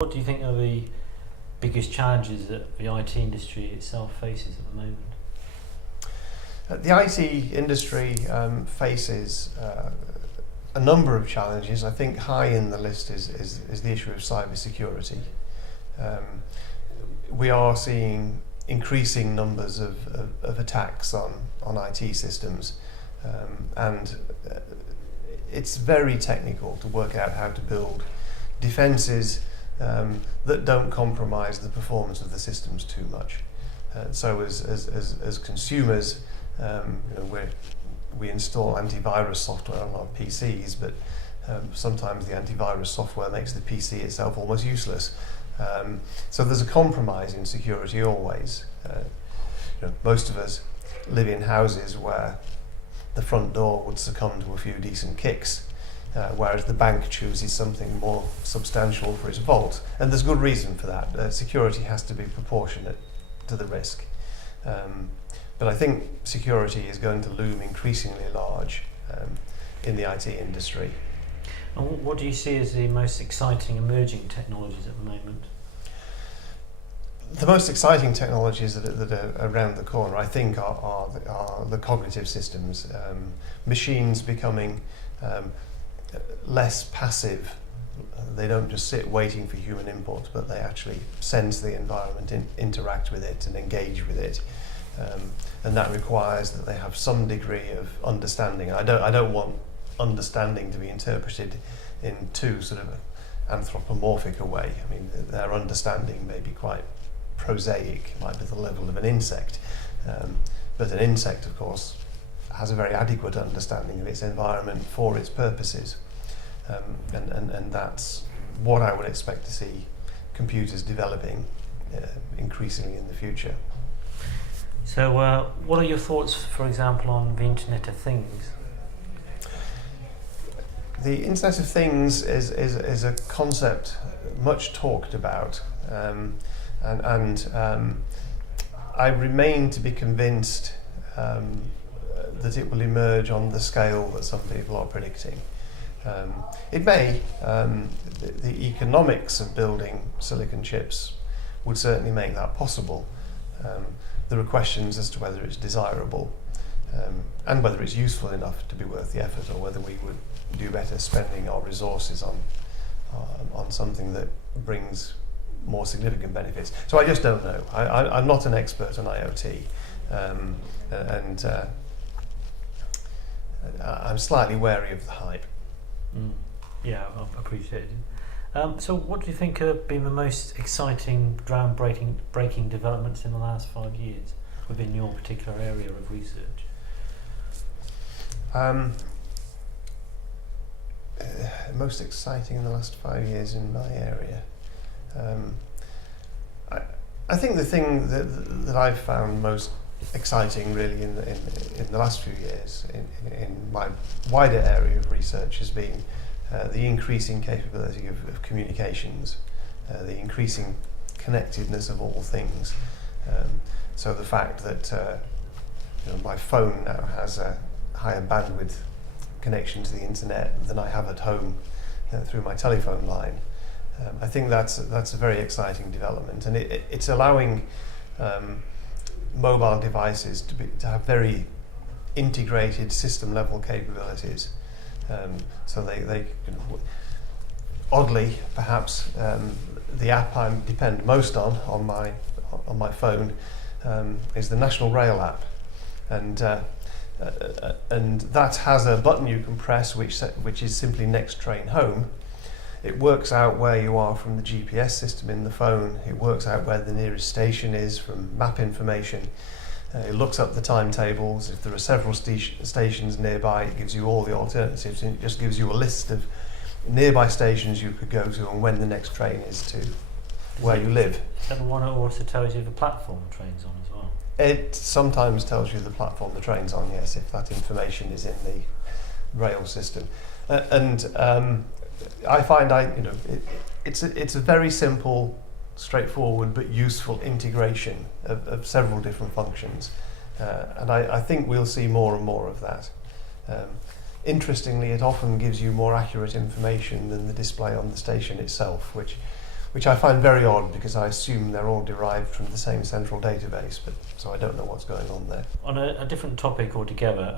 What do you think are the biggest challenges that the IT industry itself faces at the moment? The IT industry faces a number of challenges. I think high in the list is the issue of cybersecurity. We are seeing increasing numbers of attacks on IT systems, and it's very technical to work out how to build defences that don't compromise the performance of the systems too much. So as consumers, we install antivirus software on our PCs, but sometimes the antivirus software makes the PC itself almost useless. So there's a compromise in security always. Most of us live in houses where the front door would succumb to a few decent kicks, whereas the bank chooses something more substantial for its vault. And there's good reason for that. Security has to be proportionate to the risk. But I think security is going to loom increasingly large in the IT industry. And what do you see as the most exciting emerging technologies at the moment? The most exciting technologies that are around the corner, I think, are the cognitive systems. Machines becoming less passive. They don't just sit waiting for human input, but they actually sense the environment, interact with it and engage with it. And that requires that they have some degree of understanding. I don't want understanding to be interpreted in too sort of anthropomorphic a way. I mean, their understanding may be quite prosaic, might be the level of an insect, but an insect, of course, has a very adequate understanding of its environment for its purposes, and that's what I would expect to see computers developing increasingly in the future. So what are your thoughts, for example, on the Internet of Things? The Internet of Things is a concept much talked about, and I remain to be convinced that it will emerge on the scale that some people are predicting. It may. The economics of building silicon chips would certainly make that possible. There are questions as to whether it's desirable and whether it's useful enough to be worth the effort, or whether we would do better spending our resources on something that brings more significant benefits. So I just don't know. I'm not an expert on IoT, and I'm slightly wary of the hype. Yeah, I appreciate it. So what do you think have been the most exciting, groundbreaking developments in the last 5 years within your particular area of research? Most exciting in the last 5 years in my area. I think the thing that I've found most exciting really in the last few years in my wider area of research has been the increasing capability of communications, the increasing connectedness of all things. So the fact that my phone now has a higher bandwidth connection to the internet than I have at home through my telephone line. I think that's a very exciting development, and it's allowing mobile devices to have very integrated system level capabilities. So they oddly perhaps the app I depend most on my phone is the National Rail app, and that has a button you can press which is simply next train home. It works out where you are from the GPS system in the phone. It works out where the nearest station is from map information. It looks up the timetables. If there are several stations nearby, it gives you all the alternatives, and it just gives you a list of nearby stations you could go to and when the next train is to where you live. Is that the one that also tells you the platform the train's on as well? It sometimes tells you the platform the train's on, yes, if that information is in the rail system. I find it's a very simple, straightforward but useful integration of several different functions, and I think we'll see more and more of that. Interestingly, it often gives you more accurate information than the display on the station itself, which which I find very odd because I assume they're all derived from the same central database, but so I don't know what's going on there. On a different topic altogether,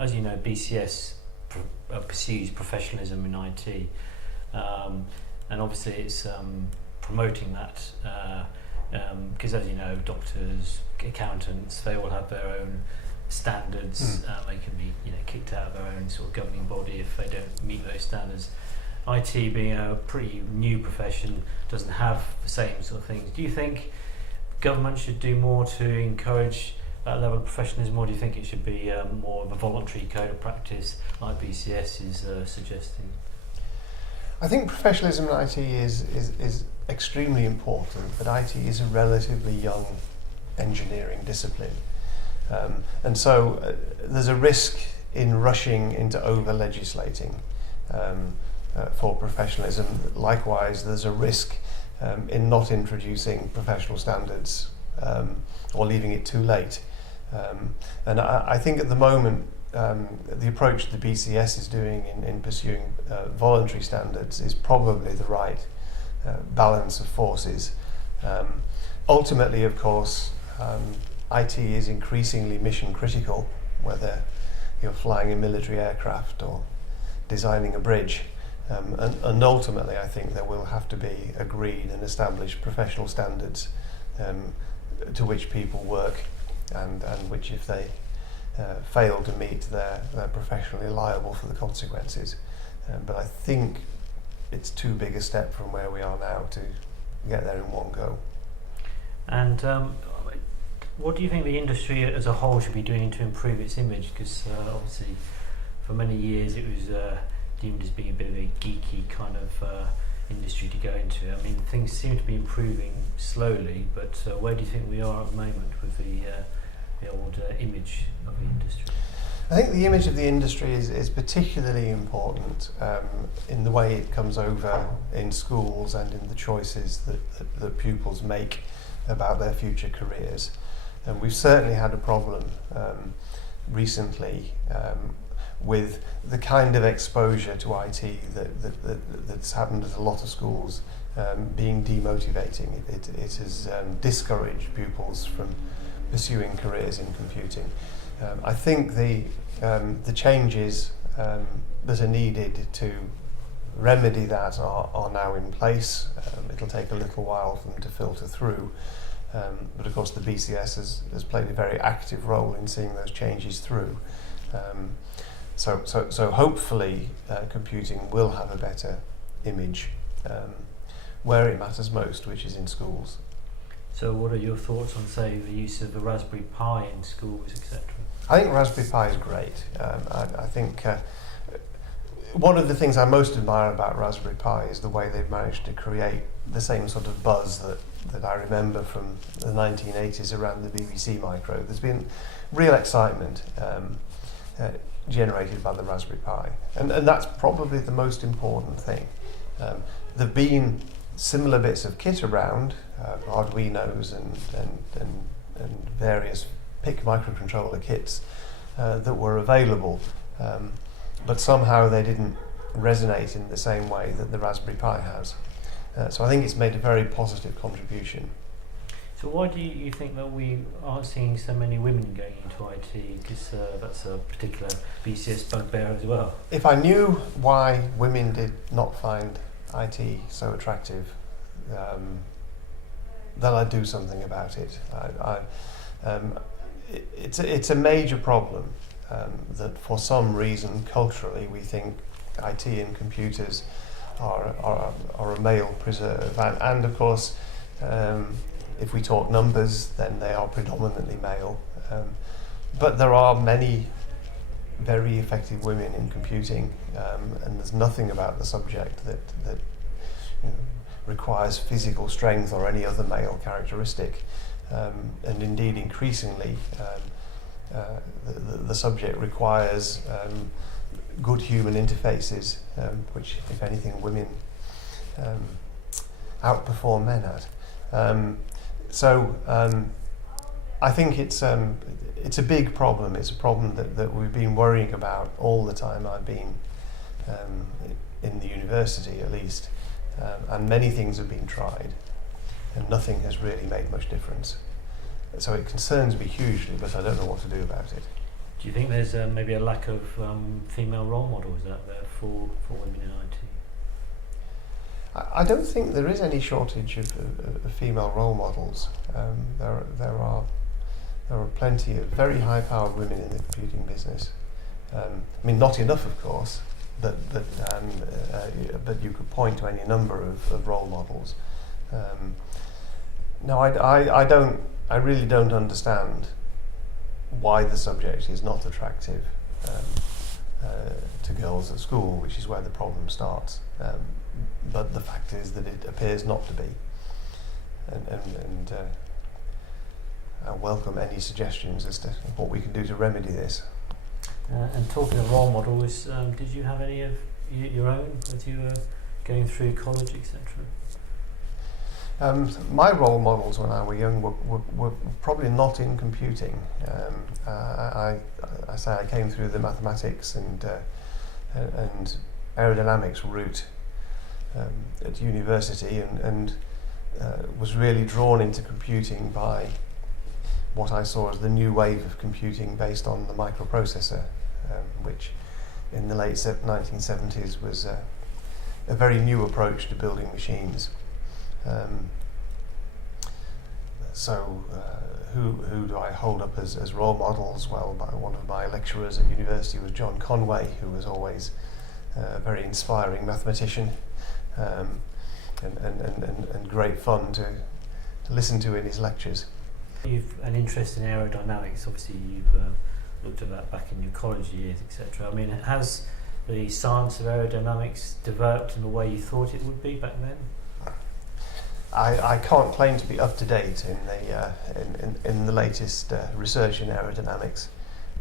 as you know, BCS pursues professionalism in IT, and obviously it's promoting that because, as you know, doctors, accountants, they all have their own standards. They can be, kicked out of their own sort of governing body if they don't meet those standards. IT, being a pretty new profession, doesn't have the same sort of things. Do you think government should do more to encourage that level of professionalism, or do you think it should be more of a voluntary code of practice like BCS is suggesting? I think professionalism in IT is extremely important, but IT is a relatively young engineering discipline. And so there's a risk in rushing into over-legislating for professionalism. Likewise, there's a risk in not introducing professional standards or leaving it too late. And I think at the moment, the approach the BCS is doing in pursuing voluntary standards is probably the right balance of forces. Ultimately, of course, IT is increasingly mission critical, whether you're flying a military aircraft or designing a bridge. And ultimately, I think there will have to be agreed and established professional standards to which people work, and which, if they fail to meet, they're professionally liable for the consequences. But I think it's too big a step from where we are now to get there in one go. And what do you think the industry as a whole should be doing to improve its image? Because obviously for many years it was deemed as being a bit of a geeky kind of industry to go into. I mean, things seem to be improving slowly, but where do you think we are at the moment with the old image of the industry? I think the image of the industry is particularly important in the way it comes over in schools and in the choices that pupils make about their future careers. And we've certainly had a problem recently with the kind of exposure to IT that's happened at a lot of schools being demotivating. It has discouraged pupils from pursuing careers in computing. I think the changes that are needed to remedy that are now in place. It'll take a little while for them to filter through, but of course the BCS has played a very active role in seeing those changes through. So hopefully computing will have a better image where it matters most, which is in schools. So what are your thoughts on, say, the use of the Raspberry Pi in schools, etc.? I think Raspberry Pi is great. I think one of the things I most admire about Raspberry Pi is the way they've managed to create the same sort of buzz that I remember from the 1980s around the BBC Micro. There's been real excitement generated by the Raspberry Pi, and that's probably the most important thing. There've been similar bits of kit around, Arduinos and various PIC microcontroller kits that were available, but somehow they didn't resonate in the same way that the Raspberry Pi has. So I think it's made a very positive contribution. So why do you think that we aren't seeing so many women going into IT? Because that's a particular BCS bugbear as well. If I knew why women did not find IT so attractive, then I'd do something about it. It's a major problem that for some reason culturally we think IT and computers are a male preserve, and of course if we talk numbers then they are predominantly male, but there are many very effective women in computing, and there's nothing about the subject that requires physical strength or any other male characteristic, and indeed increasingly the subject requires good human interfaces, which if anything women outperform men at. So I think it's a big problem. It's a problem that we've been worrying about all the time I've been in the university, at least. and many things have been tried, and nothing has really made much difference. So it concerns me hugely, but I don't know what to do about it. Do you think there's maybe a lack of female role models out there for women in IT? I don't think there is any shortage of female role models. There are plenty of very high-powered women in the computing business. I mean, not enough, of course, but you could point to any number of role models. No, I really don't understand why the subject is not attractive to girls at school, which is where the problem starts. But the fact is that it appears not to be. And I welcome any suggestions as to what we can do to remedy this. And talking of role models, did you have any of your own as you were going through college, etc.? My role models when I was young were probably not in computing. I say I came through the mathematics and aerodynamics route at university, and was really drawn into computing by what I saw as the new wave of computing based on the microprocessor, which in the late 1970s was a very new approach to building machines. Who do I hold up as role models? Well, one of my lecturers at university was John Conway, who was always a very inspiring mathematician, and great fun to listen to in his lectures. You've an interest in aerodynamics. Obviously, you've looked at that back in your college years, etc. I mean, has the science of aerodynamics developed in the way you thought it would be back then? I can't claim to be up to date in the latest research in aerodynamics.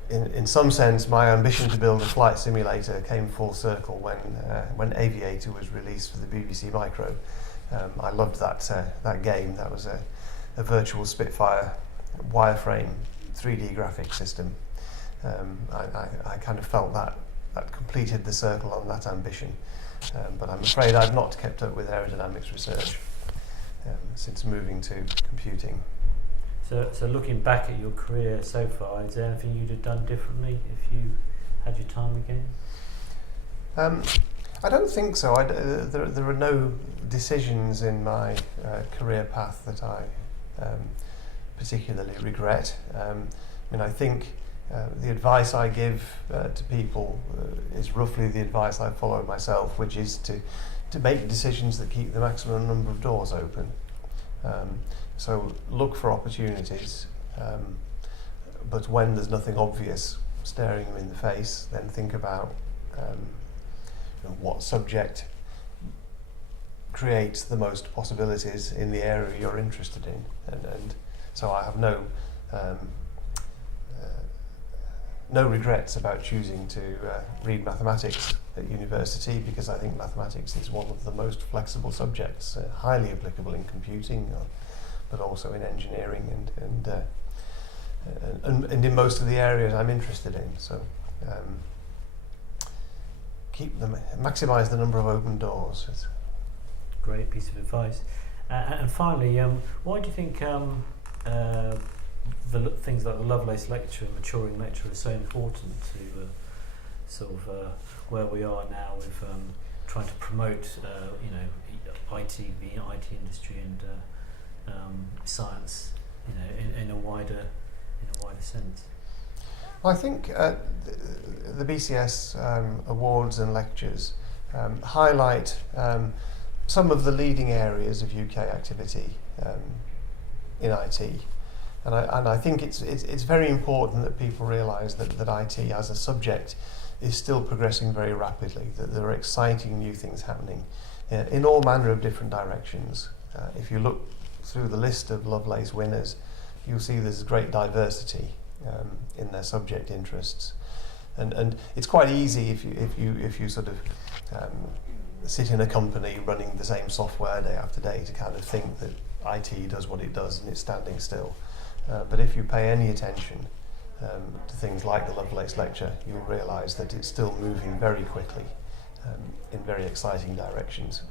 In some sense, my ambition to build a flight simulator came full circle when Aviator was released for the BBC Micro. I loved that game. That was a virtual Spitfire wireframe 3D graphics system. I kind of felt that completed the circle on that ambition. But I'm afraid I've not kept up with aerodynamics research since moving to computing. So looking back at your career so far, is there anything you'd have done differently if you had your time again? I don't think so. There are no decisions in my career path that I particularly regret. I mean, I think the advice I give to people is roughly the advice I followed myself, which is to make decisions that keep the maximum number of doors open. So look for opportunities, but when there's nothing obvious staring them in the face, then think about what subject creates the most possibilities in the area you're interested in. And so I have no regrets about choosing to read mathematics at university, because I think mathematics is one of the most flexible subjects, highly applicable in computing, but also in engineering and in most of the areas I'm interested in. So maximise the number of open doors. Great piece of advice. And finally, why do you think things like the Lovelace lecture and maturing lecture are so important to sort of where we are now with trying to promote IT, the IT industry and science, in a wider sense? Well, I think the BCS awards and lectures highlight some of the leading areas of UK activity in IT. And I think it's very important that people realise that IT as a subject is still progressing very rapidly, that there are exciting new things happening in all manner of different directions. If you look through the list of Lovelace winners, you'll see there's great diversity in their subject interests. And it's quite easy if you sort of sit in a company running the same software day after day to kind of think that IT does what it does and it's standing still. But if you pay any attention to things like the Lovelace lecture, you'll realise that it's still moving very quickly in very exciting directions.